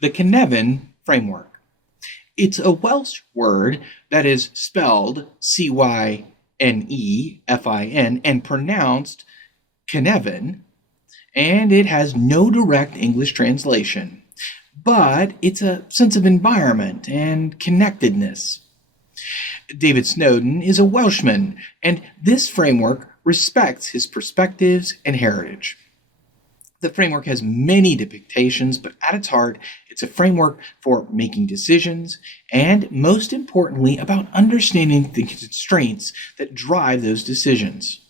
The Cynefin framework. It's a Welsh word that is spelled Cynefin and pronounced kun-ev-in, and it has no direct English translation, but it's a sense of environment and connectedness. David Snowden is a Welchman, and this framework respects his perspectives and heritage. The framework has many depictions, but at its heart, it's a framework for making decisions and, most importantly, about understanding the constraints that drive those decisions.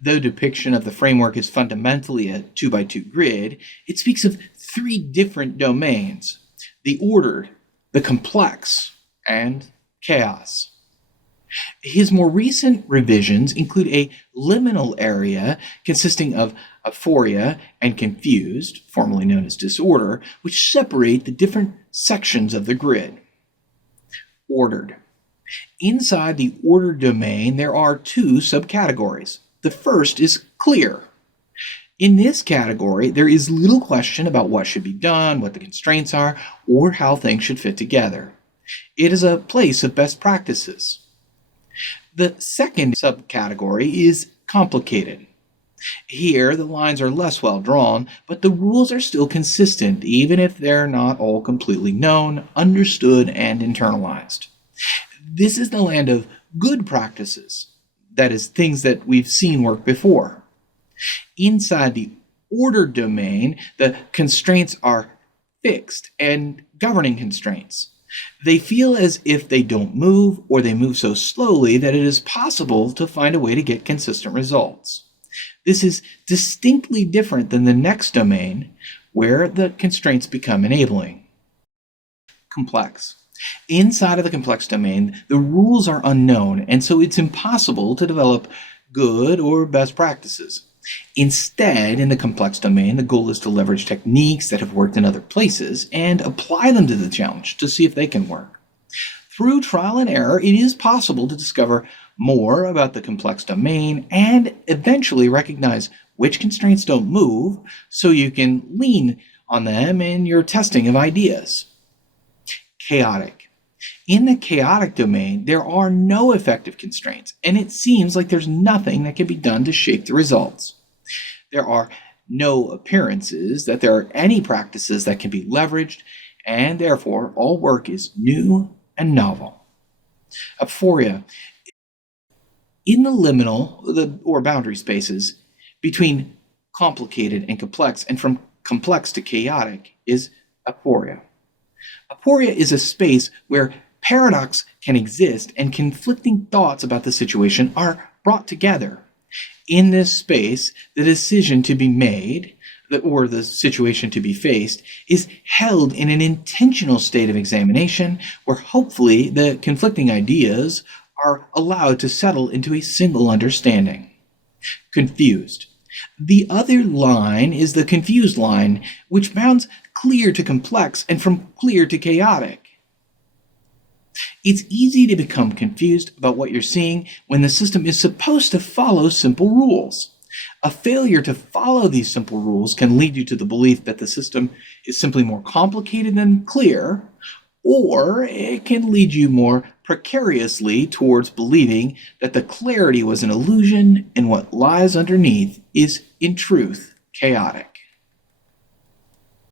Though depiction of the framework is fundamentally a 2x2 grid, it speaks of three different domains: the ordered, the complex, and chaos. His more recent revisions include a liminal area consisting of Aporia and Confused, formerly known as disorder, which separate the different sections of the grid. Ordered. Inside the ordered domain, there are two subcategories. The first is clear. In this category, there is little question about what should be done, what the constraints are, or how things should fit together. It is a place of best practices. The second subcategory is complicated. Here, the lines are less well drawn, but the rules are still consistent, even if they're not all completely known, understood, and internalized. This is the land of good practices, that is, things that we've seen work before. Inside the ordered domain, the constraints are fixed and governing constraints. They feel as if they don't move, or they move so slowly that it is possible to find a way to get consistent results. This is distinctly different than the next domain, where the constraints become enabling. Complex. Inside of the complex domain, the rules are unknown, and so it's impossible to develop good or best practices. Instead, in the complex domain, the goal is to leverage techniques that have worked in other places and apply them to the challenge to see if they can work. Through trial and error, it is possible to discover more about the complex domain and eventually recognize which constraints don't move so you can lean on them in your testing of ideas. Chaotic. In the chaotic domain, there are no effective constraints, and it seems like there's nothing that can be done to shape the results. There are no appearances that there are any practices that can be leveraged, and therefore all work is new and novel. Aporia. In the liminal, or boundary spaces, between complicated and complex, and from complex to chaotic, is aporia. Aporia is a space where paradox can exist and conflicting thoughts about the situation are brought together. In this space, the decision to be made, or the situation to be faced, is held in an intentional state of examination where hopefully the conflicting ideas are allowed to settle into a single understanding. Confused. The other line is the confused line, which bounds clear to complex and from clear to chaotic. It's easy to become confused about what you're seeing when the system is supposed to follow simple rules. A failure to follow these simple rules can lead you to the belief that the system is simply more complicated than clear, or it can lead you more precariously towards believing that the clarity was an illusion and what lies underneath is, in truth, chaotic.